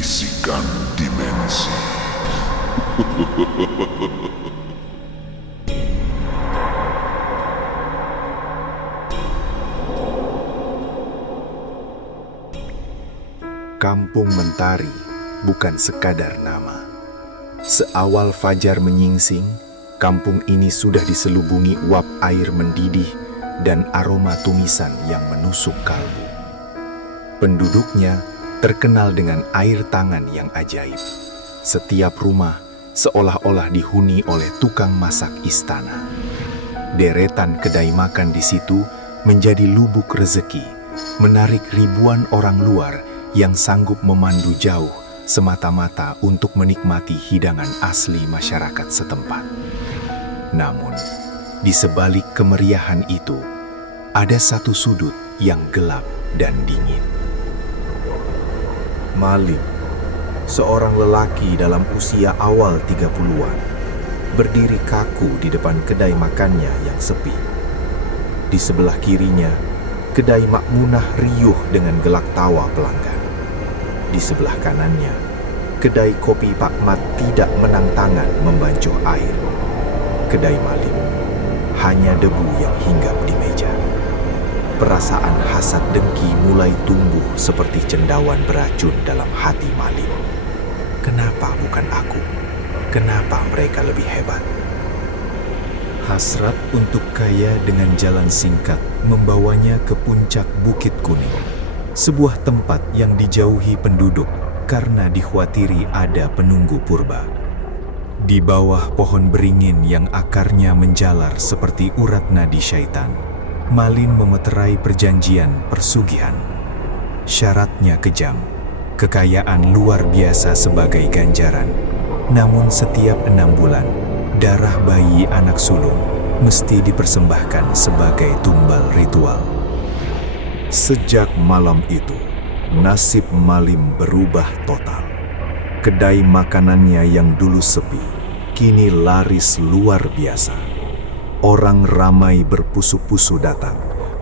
Bisikan Dimensi. Kampung Mentari bukan sekadar nama. Seawal fajar menyingsing, kampung ini sudah diselubungi uap air mendidih dan aroma tumisan yang menusuk kalbu. Penduduknya terkenal dengan air tangan yang ajaib. Setiap rumah seolah-olah dihuni oleh tukang masak istana. Deretan kedai makan di situ menjadi lubuk rezeki, menarik ribuan orang luar yang sanggup memandu jauh semata-mata untuk menikmati hidangan asli masyarakat setempat. Namun, di sebalik kemeriahan itu, ada satu sudut yang gelap dan dingin. Malim, seorang lelaki dalam usia awal 30-an, berdiri kaku di depan kedai makannya yang sepi. Di sebelah kirinya, kedai Makmunah riuh dengan gelak tawa pelanggan. Di sebelah kanannya, kedai kopi Pak Mat tidak menang tangan membancuh air. Kedai Malim, hanya debu yang hinggap di meja. Perasaan hasad dengki mulai tumbuh seperti cendawan beracun dalam hati Malim. Kenapa bukan aku? Kenapa mereka lebih hebat? Hasrat untuk kaya dengan jalan singkat membawanya ke puncak Bukit Kuning, sebuah tempat yang dijauhi penduduk karena dikhawatiri ada penunggu purba. Di bawah pohon beringin yang akarnya menjalar seperti urat nadi syaitan, Malim memeterai perjanjian persugihan. Syaratnya kejam, kekayaan luar biasa sebagai ganjaran. Namun setiap 6 bulan, darah bayi anak sulung mesti dipersembahkan sebagai tumbal ritual. Sejak malam itu, nasib Malim berubah total. Kedai makanannya yang dulu sepi, kini laris luar biasa. Orang ramai berpusu-pusu datang,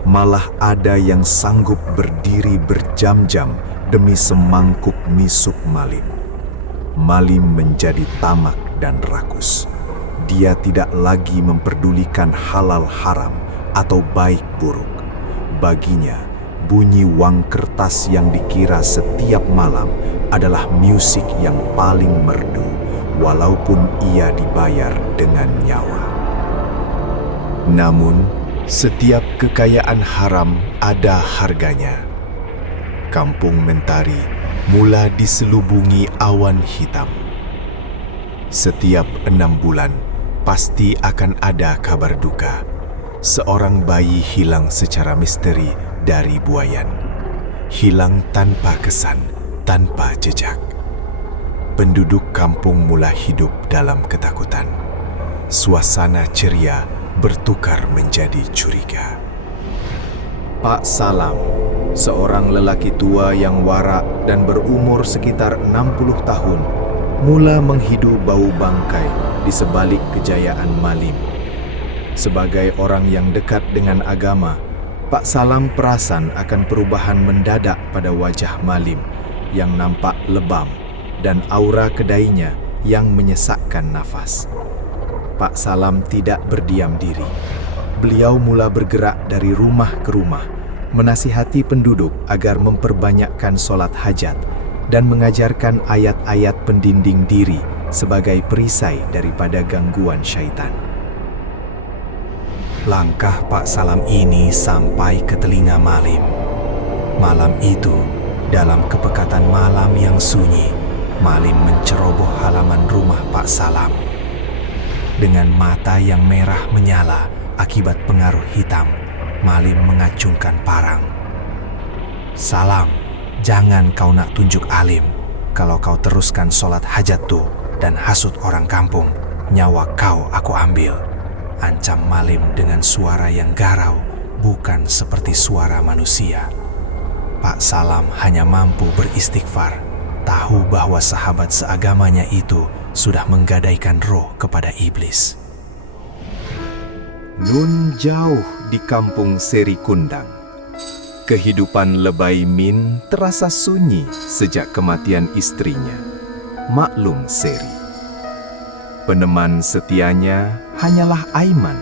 malah ada yang sanggup berdiri berjam-jam demi semangkuk misuk Malim. Malim menjadi tamak dan rakus. Dia tidak lagi memperdulikan halal haram atau baik buruk. Baginya, bunyi uang kertas yang dikira setiap malam adalah musik yang paling merdu, walaupun ia dibayar dengan nyawa. Namun, setiap kekayaan haram ada harganya. Kampung Mentari mula diselubungi awan hitam. Setiap 6 bulan, pasti akan ada kabar duka. Seorang bayi hilang secara misteri dari Buayan. Hilang tanpa kesan, tanpa jejak. Penduduk kampung mula hidup dalam ketakutan. Suasana ceria bertukar menjadi curiga. Pak Salam, seorang lelaki tua yang warak dan berumur sekitar 60 tahun, mula menghidu bau bangkai di sebalik kejayaan Malim. Sebagai orang yang dekat dengan agama, Pak Salam perasan akan perubahan mendadak pada wajah Malim yang nampak lebam dan aura kedainya yang menyesakkan nafas. Pak Salam tidak berdiam diri. Beliau mula bergerak dari rumah ke rumah, menasihati penduduk agar memperbanyakkan solat hajat dan mengajarkan ayat-ayat pendinding diri sebagai perisai daripada gangguan syaitan. Langkah Pak Salam ini sampai ke telinga Malim. Malam itu, dalam kepekatan malam yang sunyi, Malim menceroboh halaman rumah Pak Salam. Dengan mata yang merah menyala akibat pengaruh hitam, Malim mengacungkan parang. "Salam, jangan kau nak tunjuk alim. Kalau kau teruskan solat hajat tuh dan hasut orang kampung, nyawa kau aku ambil," ancam Malim dengan suara yang garau, bukan seperti suara manusia. Pak Salam hanya mampu beristighfar, tahu bahwa sahabat seagamanya itu sudah menggadaikan roh kepada iblis. Nun jauh di kampung Seri Kundang, Kehidupan Lebay Min terasa sunyi sejak kematian istrinya, Maklum Seri. Peneman setianya hanyalah Aiman,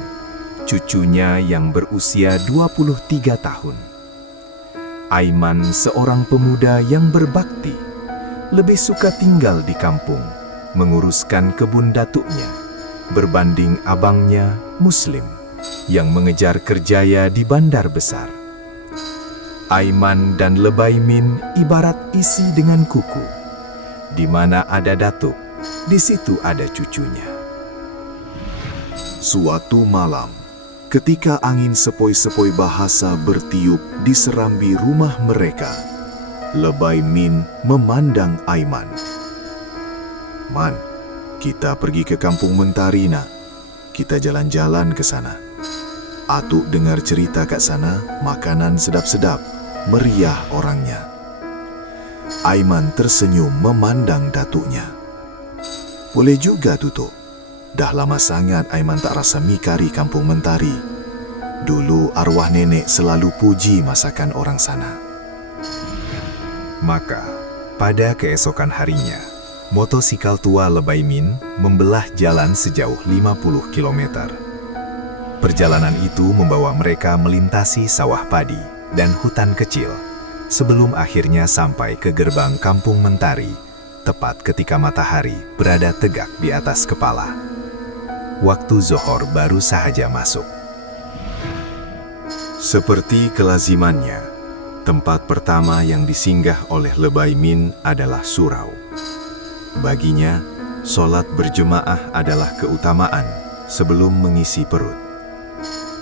cucunya yang berusia 23 tahun. Aiman seorang pemuda yang berbakti, lebih suka tinggal di kampung, menguruskan kebun datuknya, berbanding abangnya Muslim, yang mengejar kerjaya di bandar besar. Aiman dan Lebay Min ibarat isi dengan kuku. Di mana ada datuk, di situ ada cucunya. Suatu malam, ketika angin sepoi-sepoi bahasa bertiup di serambi rumah mereka, Lebay Min memandang Aiman. "Man, kita pergi ke kampung Mentari nak. Kita jalan-jalan ke sana. Atuk dengar cerita kat sana, makanan sedap-sedap, meriah orangnya." Aiman tersenyum memandang datuknya. "Boleh juga, Tutuk. Dah lama sangat Aiman tak rasa mi kari kampung Mentari. Dulu arwah nenek selalu puji masakan orang sana." Maka, pada keesokan harinya, motosikal tua Lebay Min membelah jalan sejauh 50 km. Perjalanan itu membawa mereka melintasi sawah padi dan hutan kecil, sebelum akhirnya sampai ke gerbang kampung Mentari, tepat ketika matahari berada tegak di atas kepala. Waktu zuhur baru sahaja masuk. Seperti kelazimannya, tempat pertama yang disinggah oleh Lebay Min adalah surau. Baginya, sholat berjemaah adalah keutamaan sebelum mengisi perut.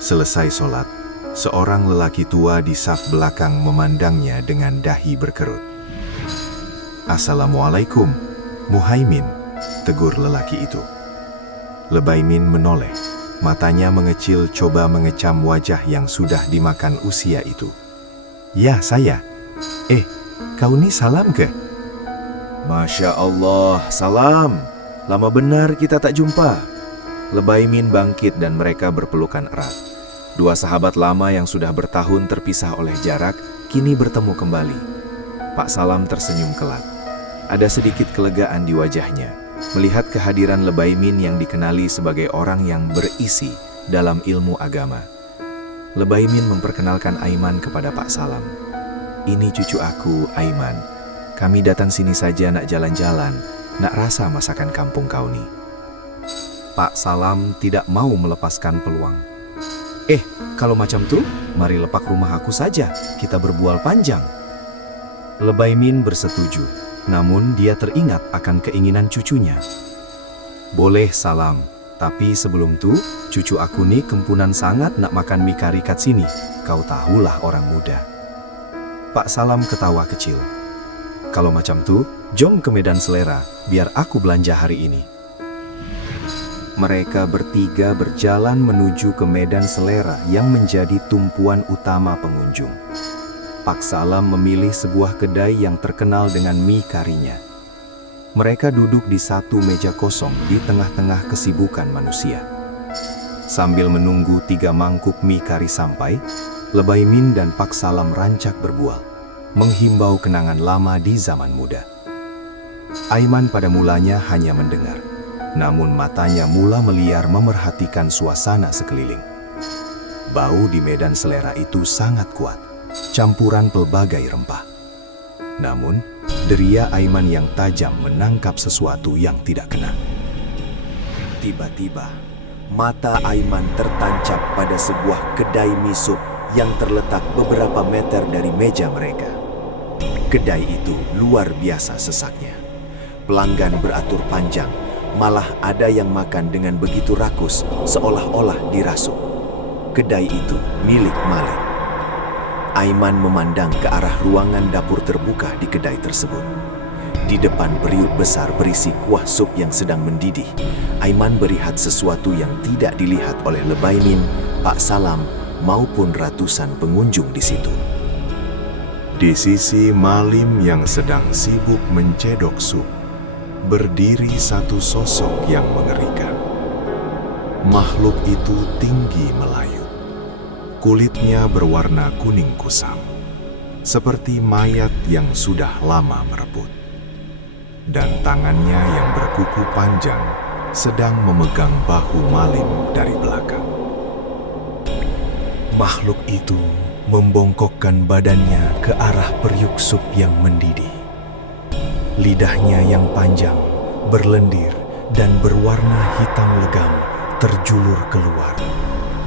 Selesai sholat, seorang lelaki tua di saf belakang memandangnya dengan dahi berkerut. "Assalamualaikum, Muhaimin," tegur lelaki itu. Lebay Min menoleh, matanya mengecil coba mengecam wajah yang sudah dimakan usia itu. "Ya, saya. Kau ni salam ke?" Masya Allah, salam. Lama benar kita tak jumpa. Lebay Min bangkit dan mereka berpelukan erat. Dua sahabat lama yang sudah bertahun terpisah oleh jarak, kini bertemu kembali. Pak Salam tersenyum kelak. Ada sedikit kelegaan di wajahnya, melihat kehadiran Lebay Min yang dikenali sebagai orang yang berisi dalam ilmu agama. Lebay Min memperkenalkan Aiman kepada Pak Salam. "Ini cucu aku, Aiman. Kami datang sini saja nak jalan-jalan, nak rasa masakan kampung kau ni." Pak Salam tidak mau melepaskan peluang. Kalau macam tu, mari lepak rumah aku saja, kita berbual panjang." Lebay Min bersetuju, namun dia teringat akan keinginan cucunya. "Boleh Salam, tapi sebelum tu, cucu aku ni kempunan sangat nak makan mie kari kat sini, kau tahulah orang muda." Pak Salam ketawa kecil. "Kalau macam tu, jom ke Medan Selera, biar aku belanja hari ini." Mereka bertiga berjalan menuju ke Medan Selera yang menjadi tumpuan utama pengunjung. Pak Salam memilih sebuah kedai yang terkenal dengan mie karinya. Mereka duduk di satu meja kosong di tengah-tengah kesibukan manusia. Sambil menunggu 3 mangkuk mie kari sampai, Lebay Min dan Pak Salam rancak berbual, menghimbau kenangan lama di zaman muda. Aiman pada mulanya hanya mendengar, namun matanya mula meliar memerhatikan suasana sekeliling. Bau di Medan Selera itu sangat kuat, campuran pelbagai rempah. Namun, deria Aiman yang tajam menangkap sesuatu yang tidak kena. Tiba-tiba, mata Aiman tertancap pada sebuah kedai mie sup yang terletak beberapa meter dari meja mereka. Kedai itu luar biasa sesaknya. Pelanggan beratur panjang, malah ada yang makan dengan begitu rakus, seolah-olah dirasuk. Kedai itu milik Malik. Aiman memandang ke arah ruangan dapur terbuka di kedai tersebut. Di depan periuk besar berisi kuah sup yang sedang mendidih, Aiman melihat sesuatu yang tidak dilihat oleh Lebay Min, Pak Salam, maupun ratusan pengunjung di situ. Di sisi Malim yang sedang sibuk mencedok sup, berdiri satu sosok yang mengerikan. Makhluk itu tinggi melayut. Kulitnya berwarna kuning kusam, seperti mayat yang sudah lama mereput. Dan tangannya yang berkuku panjang sedang memegang bahu Malim dari belakang. Makhluk itu membongkokkan badannya ke arah periuk sup yang mendidih. Lidahnya yang panjang, berlendir, dan berwarna hitam legam terjulur keluar,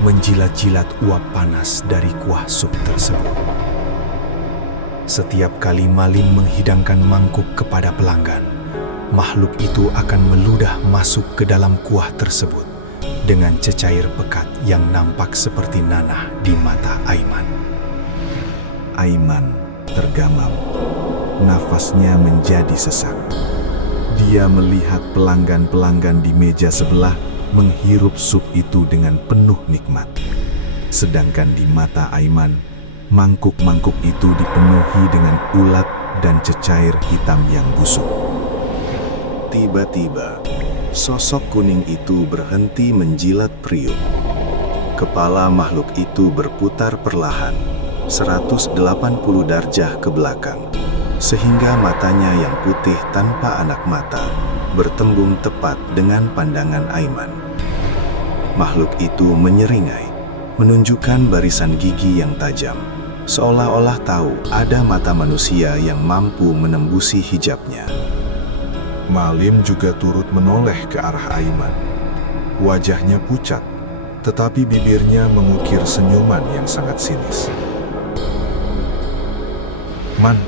menjilat-jilat uap panas dari kuah sup tersebut. Setiap kali Malim menghidangkan mangkuk kepada pelanggan, makhluk itu akan meludah masuk ke dalam kuah tersebut dengan cecair pekat yang nampak seperti nanah di mata Aiman. Aiman tergamam, nafasnya menjadi sesak. Dia melihat pelanggan-pelanggan di meja sebelah menghirup sup itu dengan penuh nikmat. Sedangkan di mata Aiman, mangkuk-mangkuk itu dipenuhi dengan ulat dan cecair hitam yang busuk. Tiba-tiba, sosok kuning itu berhenti menjilat periuk. Kepala makhluk itu berputar perlahan, 180 darjah ke belakang, sehingga matanya yang putih tanpa anak mata bertembung tepat dengan pandangan Aiman. Makhluk itu menyeringai, menunjukkan barisan gigi yang tajam, seolah-olah tahu ada mata manusia yang mampu menembusi hijabnya. Malim juga turut menoleh ke arah Aiman. Wajahnya pucat, tetapi bibirnya mengukir senyuman yang sangat sinis. "Man,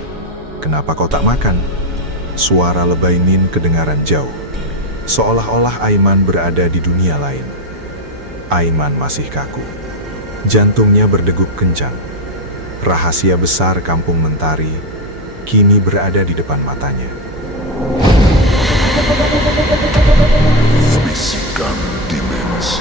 kenapa kau tak makan?" Suara lebay Min kedengaran jauh, seolah-olah Aiman berada di dunia lain. Aiman masih kaku. Jantungnya berdegup kencang. Rahasia besar Kampung Mentari kini berada di depan matanya. Bisikan dimensi.